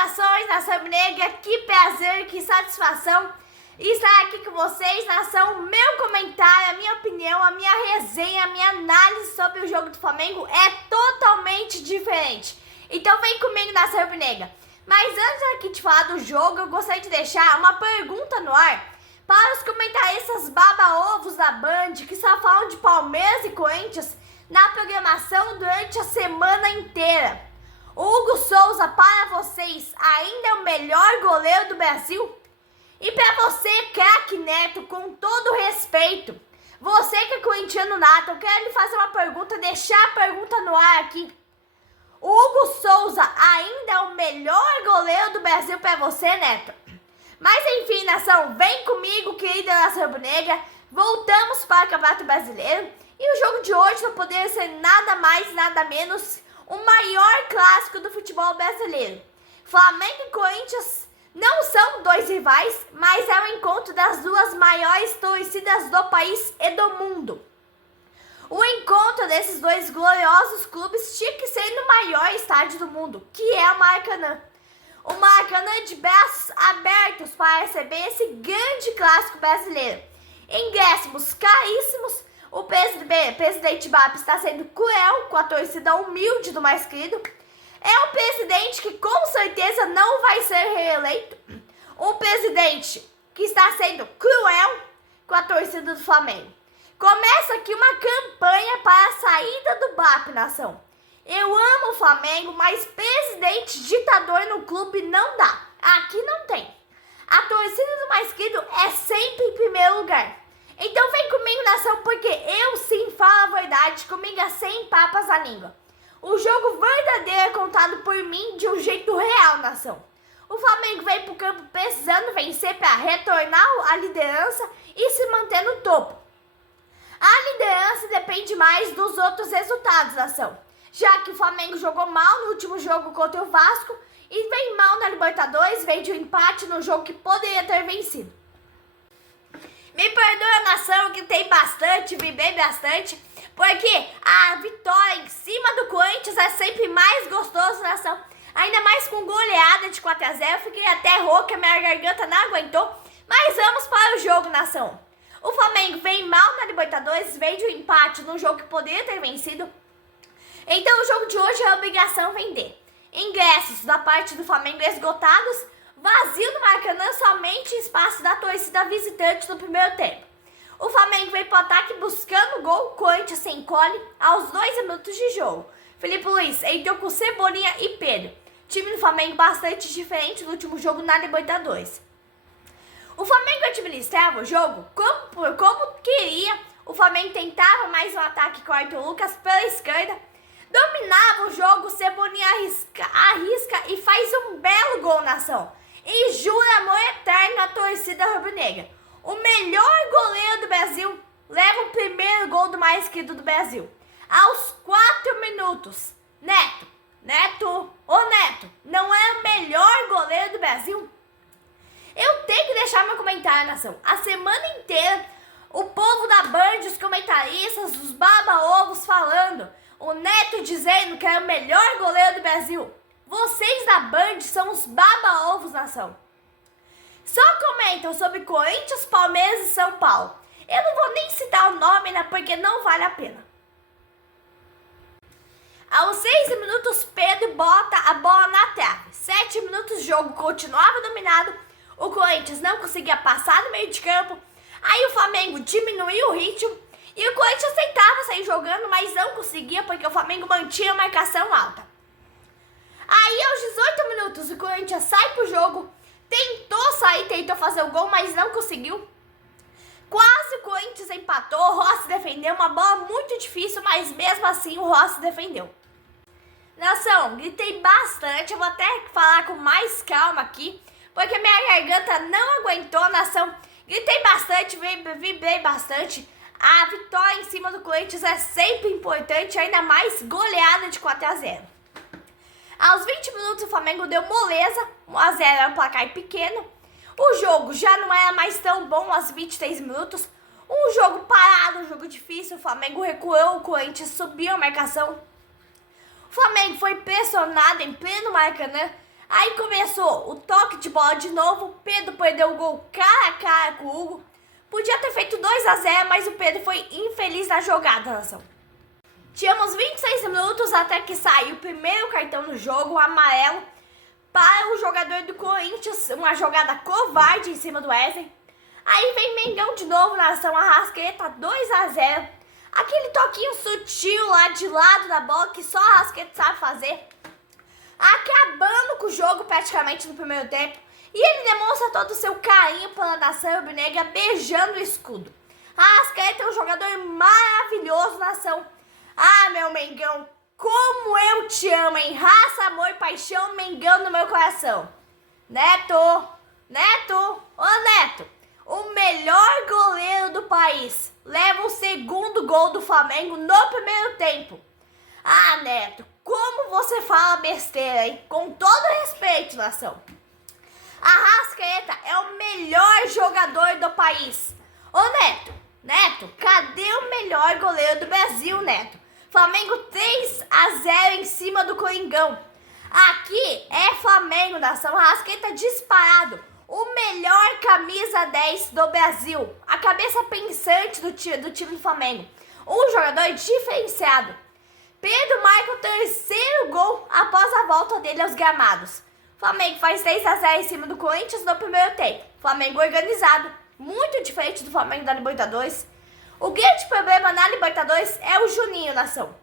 Saudações, nação rubro-negra, que prazer, que satisfação estar aqui com vocês, nação. Meu comentário, a minha opinião, a minha resenha, a minha análise sobre o jogo do Flamengo é totalmente diferente. Então vem comigo, nação rubro-negra. Mas antes aqui de falar do jogo, eu gostaria de deixar uma pergunta no ar para os comentaristas baba-ovos da Band, que só falam de Palmeiras e Corinthians na programação durante a semana inteira. O Hugo Souza, para vocês, ainda é o melhor goleiro do Brasil? E para você, craque Neto, com todo respeito, você que é corintiano nato, eu quero lhe fazer uma pergunta, deixar a pergunta no ar aqui. O Hugo Souza ainda é o melhor goleiro do Brasil para você, Neto? Mas enfim, nação, vem comigo, querida nação rubro-negra, voltamos para o Campeonato Brasileiro. E o jogo de hoje não poderia ser nada mais, nada menos o maior clássico do futebol brasileiro. Flamengo e Corinthians não são dois rivais, mas é o encontro das duas maiores torcidas do país e do mundo. O encontro desses dois gloriosos clubes tinha que ser no maior estádio do mundo, que é o Maracanã. O Maracanã de braços abertos para receber esse grande clássico brasileiro. Ingressos caríssimos. O presidente BAP está sendo cruel com a torcida humilde do mais querido. É um presidente que com certeza não vai ser reeleito. Um presidente que está sendo cruel com a torcida do Flamengo. Começa aqui uma campanha para a saída do BAP, nação. Eu amo o Flamengo, mas presidente ditador no clube não dá. Aqui não tem. A torcida do mais querido é sempre em primeiro lugar. Então vem comigo, nação, porque eu sim falo a verdade, comigo é sem papas na língua. O jogo verdadeiro é contado por mim de um jeito real, nação. O Flamengo veio pro campo precisando vencer para retornar à liderança e se manter no topo. A liderança depende mais dos outros resultados, nação. Já que o Flamengo jogou mal no último jogo contra o Vasco e vem mal na Libertadores, veio de um empate no jogo que poderia ter vencido. Me perdoa, nação, que tem bastante, vibrei bastante, porque a vitória em cima do Corinthians é sempre mais gostoso, nação. Ainda mais com goleada de 4-0, fiquei até rouca, minha garganta não aguentou. Mas vamos para o jogo, nação. O Flamengo vem mal na Libertadores, veio de um empate num jogo que poderia ter vencido. Então o jogo de hoje é obrigação vender. Ingressos da parte do Flamengo esgotados, vazio no Maracanã, somente espaço da torcida visitante no primeiro tempo. O Flamengo veio para o ataque buscando gol, o Corinthians se encolhe aos 2 minutos de jogo. Felipe Luiz entrou com Cebolinha e Pedro. Time do Flamengo bastante diferente do último jogo na Libertadores. O Flamengo administrava o jogo como queria. O Flamengo tentava mais um ataque com o Arthur Lucas pela esquerda. Dominava o jogo, Cebolinha arrisca e faz um belo gol, nação. E jura amor eterno à torcida rubro-negra. O melhor goleiro do Brasil leva o primeiro gol do mais querido do Brasil. Aos 4 minutos. Neto, não é o melhor goleiro do Brasil? Eu tenho que deixar meu comentário, nação. A semana inteira, o povo da Band, os comentaristas, os baba-ovos falando. O Neto dizendo que é o melhor goleiro do Brasil. Vocês da Band são os baba-ovos, nação. Só comentam sobre Corinthians, Palmeiras e São Paulo. Eu não vou nem citar o nome, né, porque não vale a pena. Aos 6 minutos, Pedro bota a bola na trave. 7 minutos, o jogo continuava dominado. O Corinthians não conseguia passar no meio de campo. Aí o Flamengo diminuiu o ritmo. E o Corinthians tentava sair jogando, mas não conseguia porque o Flamengo mantinha a marcação alta. Aí aos 18 minutos o Corinthians sai pro jogo, tentou sair, tentou fazer o gol, mas não conseguiu. Quase o Corinthians empatou, o Rossi defendeu, uma bola muito difícil, mas mesmo assim o Rossi defendeu. Nação, gritei bastante, eu vou até falar com mais calma aqui, porque minha garganta não aguentou, nação. Gritei bastante, vibrei bastante. A vitória em cima do Corinthians é sempre importante, ainda mais goleada de 4-0. Aos 20 minutos o Flamengo deu moleza, 1-0 era um placar pequeno. O jogo já não era mais tão bom aos 23 minutos. Um jogo parado, um jogo difícil, o Flamengo recuou, o Corinthians subiu a marcação. O Flamengo foi pressionado em pleno Maracanã. Aí começou o toque de bola de novo, Pedro perdeu o gol cara a cara com o Hugo. Podia ter feito 2-0, mas o Pedro foi infeliz na jogada, nação. Tínhamos 26 minutos até que saiu o primeiro cartão do jogo, o amarelo, para o jogador do Corinthians, uma jogada covarde em cima do Wesley. Aí vem Mengão de novo, nação, Arrascaeta, 2-0. Aquele toquinho sutil lá de lado da bola que só a Arrascaeta sabe fazer. Acabando com o jogo praticamente no primeiro tempo. E ele demonstra todo o seu carinho pela nação rubro-negra, beijando o escudo. Arrascaeta é um jogador maravilhoso, nação. Ah, meu Mengão, como eu te amo, hein? Raça, amor e paixão, Mengão no meu coração. Neto, ô Neto, o melhor goleiro do país leva o segundo gol do Flamengo no primeiro tempo. Ah, Neto, como você fala besteira, hein? Com todo respeito, nação. Arrascaeta é o melhor jogador do país. Ô Neto, cadê o melhor goleiro do Brasil, Neto? Flamengo 3-0 em cima do Coringão. Aqui é Flamengo, nação. Arrascaeta disparado. O melhor camisa 10 do Brasil. A cabeça pensante do time do Flamengo. Um jogador diferenciado. Pedro marca o terceiro gol após a volta dele aos gramados. Flamengo faz 3-0 em cima do Corinthians no primeiro tempo. Flamengo organizado. Muito diferente do Flamengo da Libertadores. O grande problema na Libertadores é o Juninho, nação.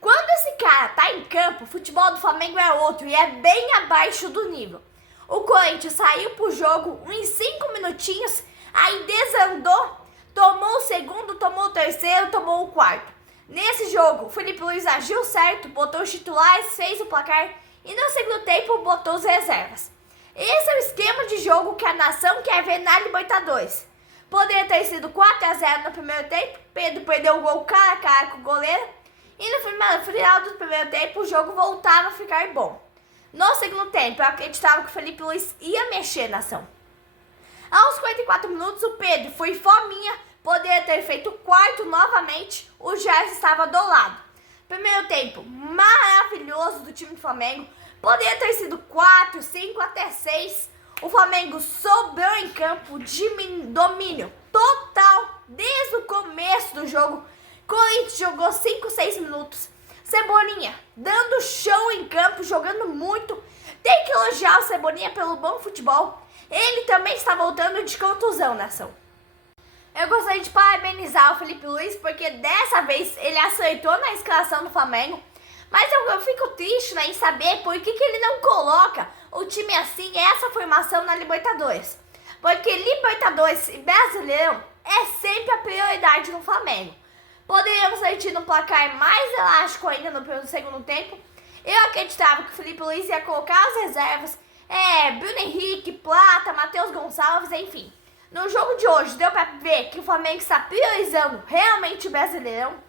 Quando esse cara tá em campo, o futebol do Flamengo é outro e é bem abaixo do nível. O Corinthians saiu pro jogo em 5 minutinhos, aí desandou, tomou o segundo, tomou o terceiro, tomou o quarto. Nesse jogo, o Felipe Luiz agiu certo, botou os titulares, fez o placar e no segundo tempo botou os reservas. Esse é o esquema de jogo que a nação quer ver na Libertadores. Poderia ter sido 4-0 no primeiro tempo, Pedro perdeu o gol cara a cara com o goleiro e no final do primeiro tempo o jogo voltava a ficar bom. No segundo tempo, eu acreditava que o Felipe Luiz ia mexer na ação. Aos 44 minutos, o Pedro foi fominha, poderia ter feito o quarto novamente, o Gerson estava do lado. Primeiro tempo maravilhoso do time do Flamengo, poderia ter sido 4, 5, até 6. O Flamengo sobrou em campo de domínio total desde o começo do jogo. Corinthians jogou 5, 6 minutos. Cebolinha dando show em campo, jogando muito. Tem que elogiar o Cebolinha pelo bom futebol. Ele também está voltando de contusão, nação. Eu gostaria de parabenizar o Felipe Luiz, porque dessa vez ele acertou na escalação do Flamengo. Mas eu fico triste, né, em saber por que ele não coloca o time assim, essa formação na Libertadores. Porque Libertadores e Brasileirão é sempre a prioridade no Flamengo. Poderíamos ter tido um placar mais elástico ainda no segundo tempo. Eu acreditava que o Felipe Luiz ia colocar as reservas, Bruno Henrique, Plata, Matheus Gonçalves, enfim. No jogo de hoje deu pra ver que o Flamengo está priorizando realmente o Brasileirão.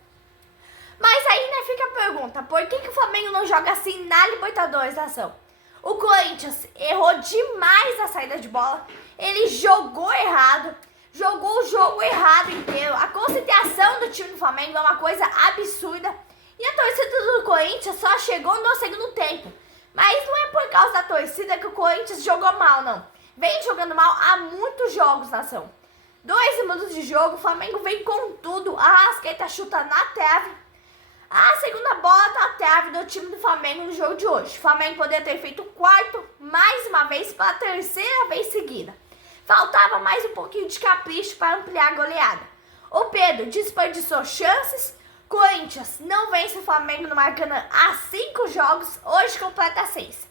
Mas aí, né, fica a pergunta, por que o Flamengo não joga assim na Libertadores, nação? O Corinthians errou demais na saída de bola, ele jogou errado, jogou o jogo errado inteiro. A concentração do time do Flamengo é uma coisa absurda. E a torcida do Corinthians só chegou no segundo tempo. Mas não é por causa da torcida que o Corinthians jogou mal, não. Vem jogando mal há muitos jogos, nação. 2 minutos de jogo, o Flamengo vem com tudo. A Arrascaeta chuta na trave. A segunda bola na trave do time do Flamengo no jogo de hoje. O Flamengo poderia ter feito o quarto, mais uma vez, pela terceira vez seguida. Faltava mais um pouquinho de capricho para ampliar a goleada. O Pedro desperdiçou chances. Corinthians não vence o Flamengo no Maracanã há 5 jogos, hoje completa 6.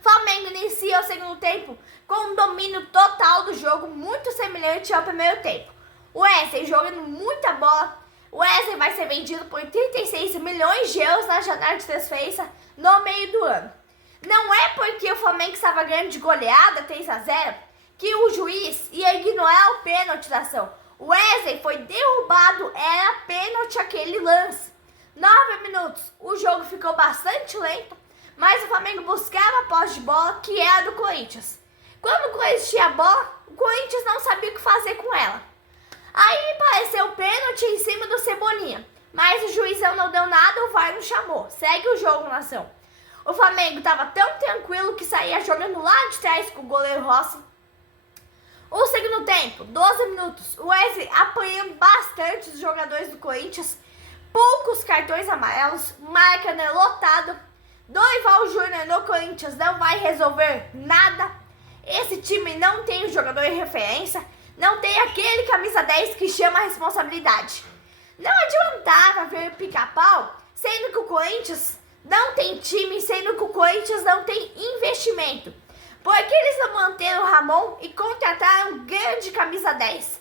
Flamengo inicia o segundo tempo com um domínio total do jogo, muito semelhante ao primeiro tempo. O Wesley jogando muita bola. O Wesley vai ser vendido por 36 milhões de euros na janela de transferência no meio do ano. Não é porque o Flamengo estava ganhando de goleada 3-0 que o juiz ia ignorar o pênalti da ação. O Wesley foi derrubado, era pênalti aquele lance. 9 minutos, o jogo ficou bastante lento, mas o Flamengo buscava a posse de bola, que era do Corinthians. Quando o Corinthians tinha a bola, o Corinthians não sabia o que fazer com ela. Aí apareceu o pênalti em cima do Cebolinha, mas o juizão não deu nada, o VAR não chamou. Segue o jogo, nação. O Flamengo estava tão tranquilo que saía jogando lá de trás com o goleiro Rossi. O segundo tempo, 12 minutos, o Wesley apanhando bastante os jogadores do Corinthians, poucos cartões amarelos, Maracanã lotado. Dorival Júnior no Corinthians não vai resolver nada. Esse time não tem um jogador de referência, não tem aquele camisa 10 que chama a responsabilidade. Não adiantava ver pica-pau, sendo que o Corinthians não tem time, sendo que o Corinthians não tem investimento. Porque eles não manteram o Ramon e contrataram um grande camisa 10.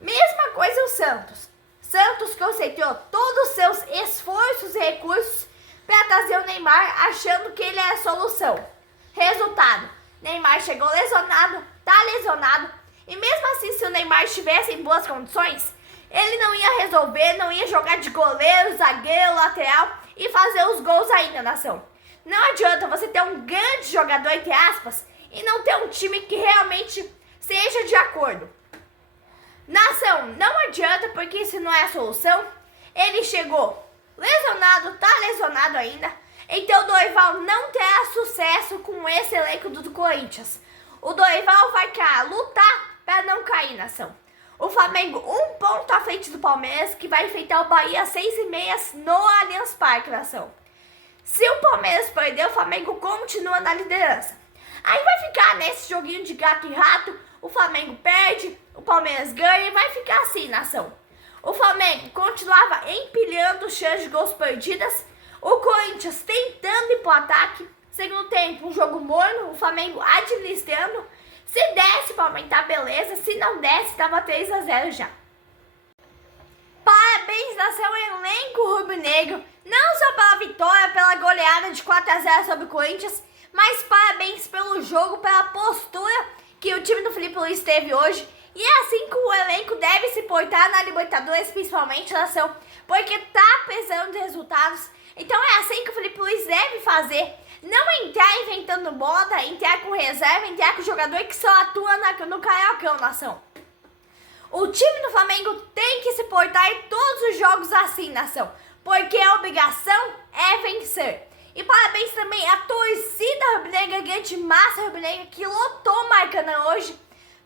Mesma coisa o Santos. Santos concentrou todos os seus esforços e recursos para trazer o Neymar, achando que ele é a solução. Resultado, Neymar chegou lesionado, tá lesionado, e mesmo assim, se o Neymar estivesse em boas condições, ele não ia resolver, não ia jogar de goleiro, zagueiro, lateral e fazer os gols ainda, nação. Não adianta você ter um grande jogador, entre aspas, e não ter um time que realmente seja de acordo. Nação, não adianta, porque isso não é a solução. Ele chegou lesionado, tá lesionado ainda. Então o Dorival não terá sucesso com esse elenco do Corinthians. O Dorival vai lutar para não cair, nação. O Flamengo 1 ponto à frente do Palmeiras, que vai enfrentar o Bahia às 6h30 no Allianz Parque, nação. Se o Palmeiras perder, o Flamengo continua na liderança. Aí vai ficar nesse joguinho de gato e rato, o Flamengo perde, o Palmeiras ganha e vai ficar assim, nação. O Flamengo continuava empilhando chances de gols perdidas, o Corinthians tentando ir pro ataque. Segundo tempo, um jogo morno, o Flamengo administrando. Se desse para aumentar, beleza, se não desse, tava 3-0 já. Parabéns, nação, elenco rubro-negro, não só pela vitória, pela goleada de 4-0 sobre o Corinthians, mas parabéns pelo jogo, pela postura que o time do Felipe Luiz teve hoje. E é assim que o elenco deve se portar na Libertadores, principalmente, nação, porque tá pesando os resultados. Então é assim que o Felipe Luiz deve fazer. Não entrar inventando moda, entrar com reserva, entrar com jogador que só atua no Cariocão, nação. O time do Flamengo tem que se portar em todos os jogos assim, nação, porque a obrigação é vencer. E parabéns também à torcida rubro-negra, grande massa rubro-negra que lotou o Maracanã hoje.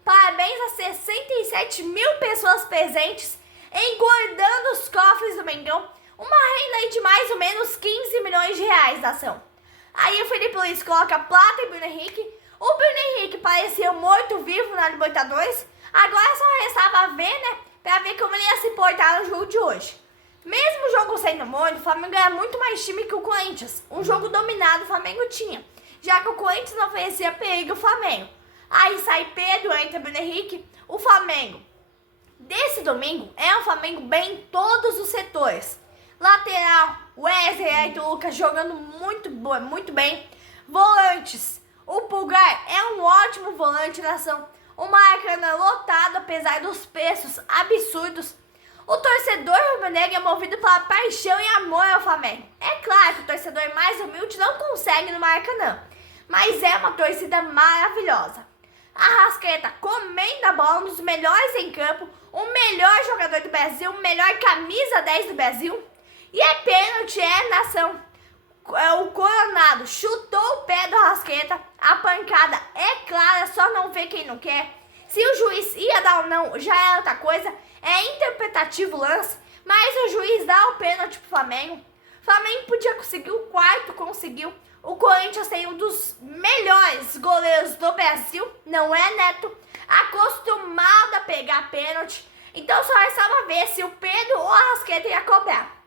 Parabéns a 67 mil pessoas presentes, engordando os cofres do Mengão. Uma renda aí de mais ou menos 15 milhões de reais, nação. Aí o Felipe Luiz coloca Plata e Bruno Henrique. O Bruno Henrique parecia morto-vivo na Libertadores. Agora só restava ver, né, pra ver como ele ia se portar no jogo de hoje. Mesmo o jogo sendo morno, o Flamengo era muito mais time que o Corinthians. Um jogo dominado o Flamengo tinha, já que o Corinthians não oferecia perigo ao Flamengo. Aí sai Pedro, entra Bruno Henrique. O Flamengo desse domingo é um Flamengo bem em todos os setores. Lateral, Wesley, Arthur Lucas jogando muito bem. Volantes, o Pulgar é um ótimo volante, nação. O Maracanã lotado, apesar dos preços absurdos. O torcedor rubro-negro é movido pela paixão e amor ao Flamengo. É claro que o torcedor mais humilde não consegue no Maracanã, mas é uma torcida maravilhosa. Arrascaeta comendo a bola, um dos melhores em campo, o melhor jogador do Brasil, o melhor camisa 10 do Brasil. E é pênalti, nação. O Coronado chutou o pé do Arrascaeta, a pancada é clara, só não vê quem não quer. Se o juiz ia dar ou não, já é outra coisa, é interpretativo o lance, mas o juiz dá o pênalti pro Flamengo. O Flamengo podia conseguir o quarto, conseguiu. O Corinthians tem um dos melhores goleiros do Brasil, não é, Neto? Acostumado a pegar pênalti, então só restava ver se o Pedro ou a Arrascaeta ia cobrar.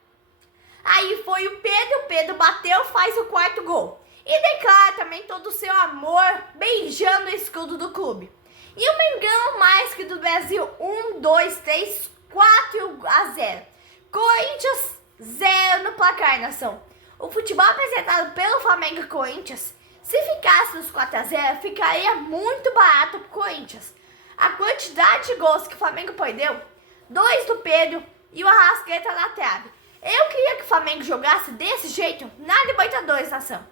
Aí foi o Pedro bateu, faz o quarto gol. E declara também todo o seu amor, beijando o escudo do clube. E o Mengão mais que do Brasil, 1, 2, 3, 4-0. Corinthians 0 no placar, nação. O futebol apresentado pelo Flamengo e Corinthians, se ficasse nos 4-0, ficaria muito barato pro Corinthians. A quantidade de gols que o Flamengo perdeu, 2 do Pedro e o Arrascaeta na trave. Eu queria que o Flamengo jogasse desse jeito na Libertadores, nação.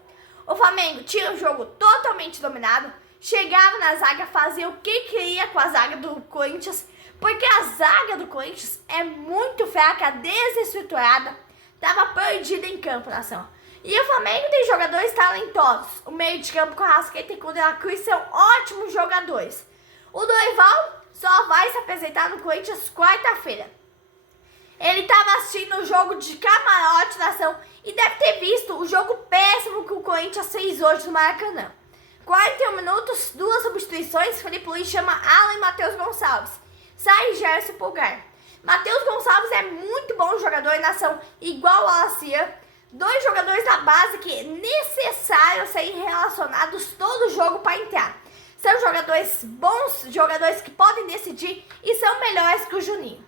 O Flamengo tinha o jogo totalmente dominado, chegava na zaga, fazia o que queria com a zaga do Corinthians, porque a zaga do Corinthians é muito fraca, desestruturada, estava perdida em campo, nação. E o Flamengo tem jogadores talentosos. O meio de campo com a Arrascaeta e com o De La Cruz são ótimos jogadores. O Dorival só vai se apresentar no Corinthians quarta-feira. Ele estava assistindo o jogo de camarote, nação, e deve ter visto o jogo péssimo que o Corinthians fez hoje no Maracanã. 41 minutos, 2 substituições, Felipe Luiz chama Alan e Matheus Gonçalves. Sai Gerson Pulgar. Matheus Gonçalves é muito bom jogador, nação, igual o Alacia. 2 jogadores da base que é necessário serem relacionados todo jogo para entrar. São jogadores bons, jogadores que podem decidir e são melhores que o Juninho.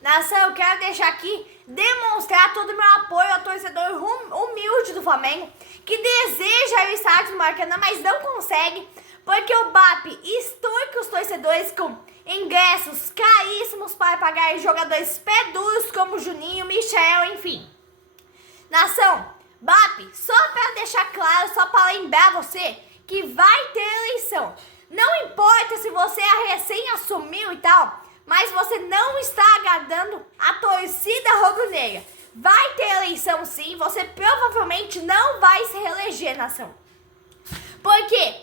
Nação, eu quero deixar aqui, demonstrar todo o meu apoio ao torcedor humilde do Flamengo, que deseja ir ao estádio do Maracanã, mas não consegue, porque o BAP extorque os torcedores com ingressos caríssimos para pagar jogadores pé duros como Juninho, Michel, enfim. Nação, BAP, só para deixar claro, só para lembrar você que vai ter eleição. Não importa se você é recém assumiu e tal, mas você não está agradando a torcida rubro-negra. Vai ter eleição sim, você provavelmente não vai se reeleger, nação. Porque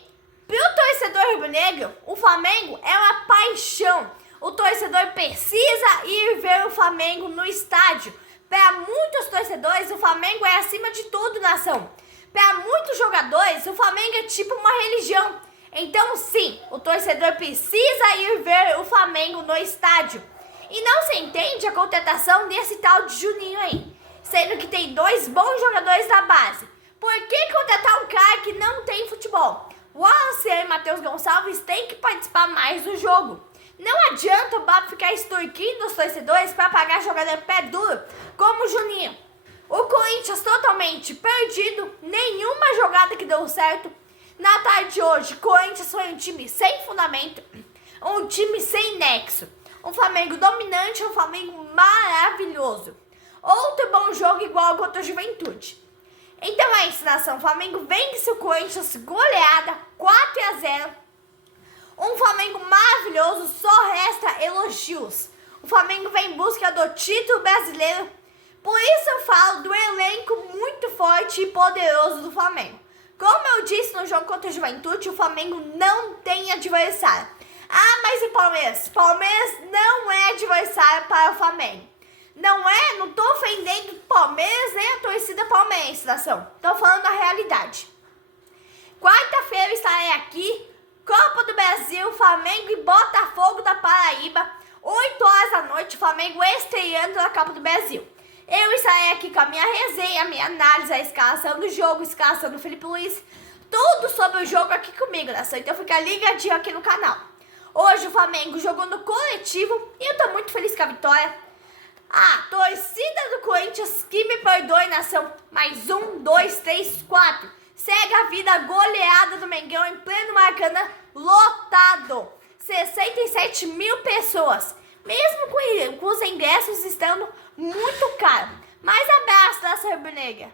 pro torcedor rubro-negro, o Flamengo é uma paixão. O torcedor precisa ir ver o Flamengo no estádio. Para muitos torcedores, o Flamengo é acima de tudo, nação. Para muitos jogadores, o Flamengo é tipo uma religião. Então sim, o torcedor precisa ir ver o Flamengo no estádio. E não se entende a contratação desse tal de Juninho aí, sendo que tem 2 bons jogadores da base. Por que contratar um cara que não tem futebol? O Wallace e Matheus Gonçalves têm que participar mais do jogo. Não adianta o BAP ficar extorquindo os torcedores para pagar jogador pé duro como o Juninho. O Corinthians totalmente perdido, nenhuma jogada que deu certo. Na tarde de hoje, Corinthians foi um time sem fundamento, um time sem nexo. Um Flamengo dominante, um Flamengo maravilhoso. Outro bom jogo igual contra o Juventude. Então é isso, nação. O Flamengo vence o Corinthians goleada 4-0. Um Flamengo maravilhoso, só resta elogios. O Flamengo vem em busca do título brasileiro. Por isso eu falo do elenco muito forte e poderoso do Flamengo. Como eu disse no jogo contra a Juventude, o Flamengo não tem adversário. Ah, mas e Palmeiras? Palmeiras não é adversário para o Flamengo. Não tô ofendendo o Palmeiras nem a torcida palmeirense, nação. Tô falando a realidade. Quarta-feira estarei aqui, Copa do Brasil, Flamengo e Botafogo da Paraíba, 8 horas da noite, Flamengo estreando na Copa do Brasil. Eu estarei aqui com a minha resenha, a minha análise, a escalação do jogo, a escalação do Felipe Luiz, tudo sobre o jogo aqui comigo, nação. Então fica ligadinho aqui no canal. Hoje o Flamengo jogou no coletivo e eu tô muito feliz com a vitória. A torcida do Corinthians, que me perdoe, nação, mais 1, 2, 3, 4. Segue a vida goleada do Mengão em pleno Maracanã, lotado. 67 mil pessoas, mesmo com os ingressos estando muito caros. Mais abraço da Rubro Negra.